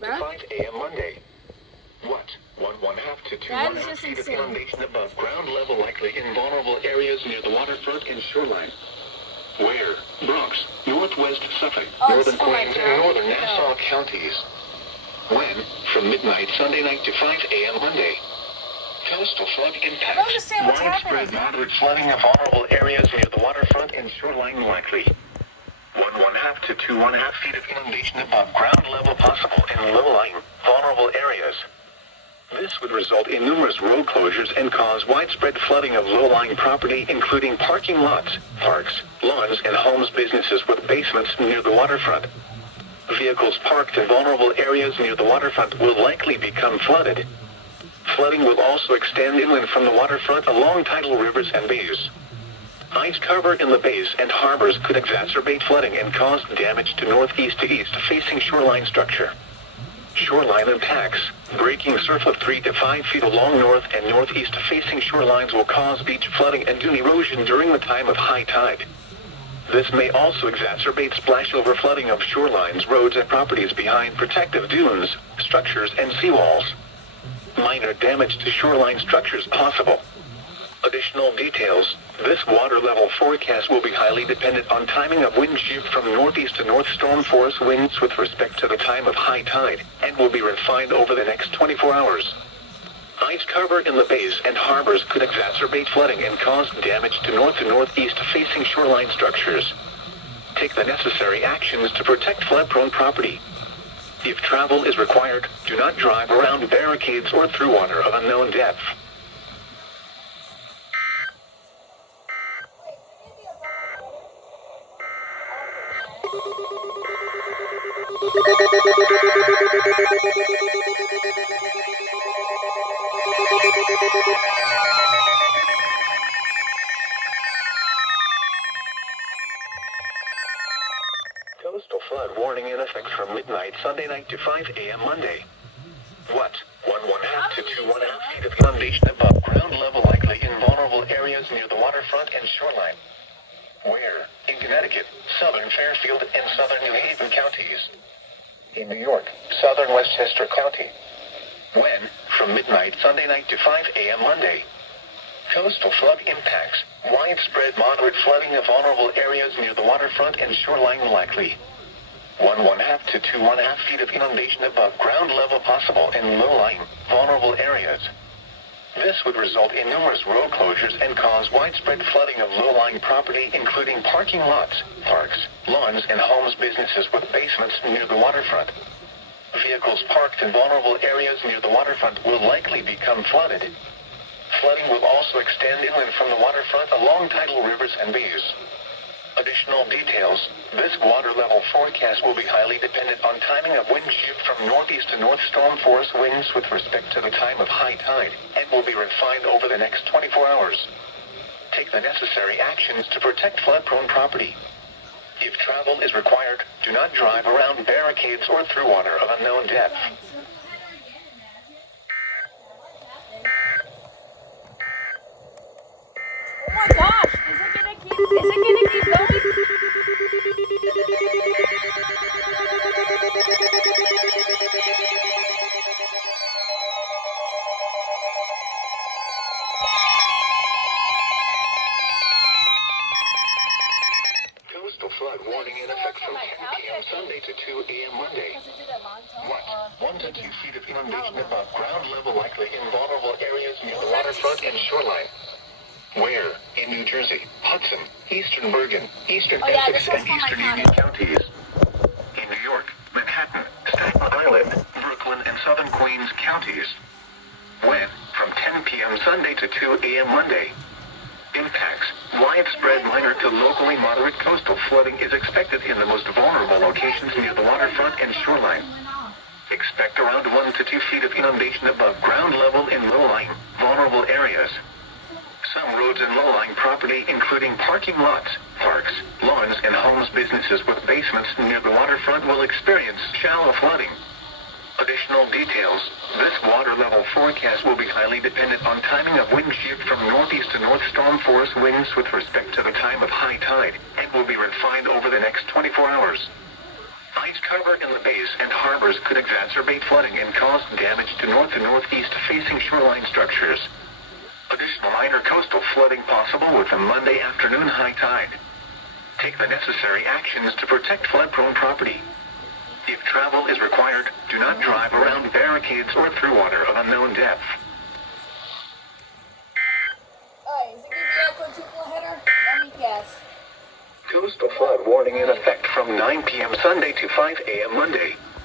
9 to 5 a.m. Monday. What? 1/2 to 2.5 feet of inundation above ground level likely in vulnerable areas near the waterfront and shoreline. Where? Bronx, Northwest Suffolk, Northern Queens, and Northern Nassau counties. When? From midnight Sunday night to 5 a.m. Monday. Coastal flood impacts. Widespread moderate flooding of vulnerable areas near the waterfront and shoreline likely. 1/2 to 2.5 feet of inundation above ground level possible in low-lying, vulnerable areas. This would result in numerous road closures and cause widespread flooding of low-lying property, including parking lots, parks, lawns, and homes, businesses with basements near the waterfront. Vehicles parked in vulnerable areas near the waterfront will likely become flooded. Flooding will also extend inland from the waterfront along tidal rivers and bays. Ice cover in the bays and harbors could exacerbate flooding and cause damage to northeast to east facing shoreline structure. Shoreline impacts. Breaking surf of 3 to 5 feet along north and northeast facing shorelines will cause beach flooding and dune erosion during the time of high tide. This may also exacerbate splashover flooding of shorelines, roads, and properties behind protective dunes, structures, and seawalls. Minor damage to shoreline structures possible. Additional details. This water level forecast will be highly dependent on timing of wind shift from northeast to north storm force winds with respect to the time of high tide, and will be refined over the next 24 hours. Ice cover in the bays and harbors could exacerbate flooding and cause damage to north and northeast facing shoreline structures. Take the necessary actions to protect flood-prone property. If travel is required, do not drive around barricades or through water of unknown depth. Coastal flood warning in effect from midnight Sunday night to 5 a.m. Monday. What? 1/2 to 2.5 feet of inundation above ground level likely in vulnerable areas near the waterfront and shoreline. Where? In Connecticut, southern Fairfield, and southern New Haven counties. In New York, southern Westchester County. When? From midnight Sunday night to 5 a.m. Monday. Coastal flood impacts. Widespread moderate flooding of vulnerable areas near the waterfront and shoreline likely. 1/2 to 2.5 feet of inundation above ground level possible in low-lying, vulnerable areas. This would result in numerous road closures and cause widespread flooding of low-lying property, including parking lots, parks, lawns, and homes, businesses with basements near the waterfront. Vehicles parked in vulnerable areas near the waterfront will likely become flooded. Flooding will also extend inland from the waterfront along tidal rivers and bays. Additional details. This water level forecast will be highly dependent on timing of wind shift from northeast to north storm force winds with respect to the time of high tide, and will be refined over the next 24 hours. Take the necessary actions to protect flood-prone property. If travel is required, do not drive around barricades or through water of unknown depth. Oh my gosh, is it gonna keep going? Coastal flood warning in effect from 10 p.m. Sunday to 2 a.m. Monday. What? 1 to 2 feet of inundation above ground level likely in vulnerable areas near the waterfront and shoreline. Where? In New Jersey, Hudson, Eastern Bergen, Eastern Essex, and Eastern Union counties. In New York, Manhattan, Staten Island, Brooklyn, and Southern Queens counties. When? From 10 p.m. Sunday to 2 a.m. Monday. Impacts. Widespread minor to locally moderate coastal flooding is expected in the most vulnerable locations near the waterfront and shoreline. Expect around 1 to 2 feet of inundation above ground level in low-lying, vulnerable areas. Some roads and low-lying property, including parking lots, parks, lawns, and homes, businesses with basements near the waterfront, will experience shallow flooding. Additional details. This water level forecast will be highly dependent on timing of wind shift from northeast to north storm force winds with respect to the time of high tide, and will be refined over the next 24 hours. Ice cover in the bays bays and harbors could exacerbate flooding and cause damage to north and northeast facing shoreline structures. Additional minor coastal flooding possible with a Monday afternoon high tide. Take the necessary actions to protect flood-prone property. If travel is required, do not drive around barricades or through water of unknown depth. Alright, is it gonna be a quadruple header? Let me guess. Coastal flood warning in effect from 9 p.m. Sunday to 5 a.m. Monday.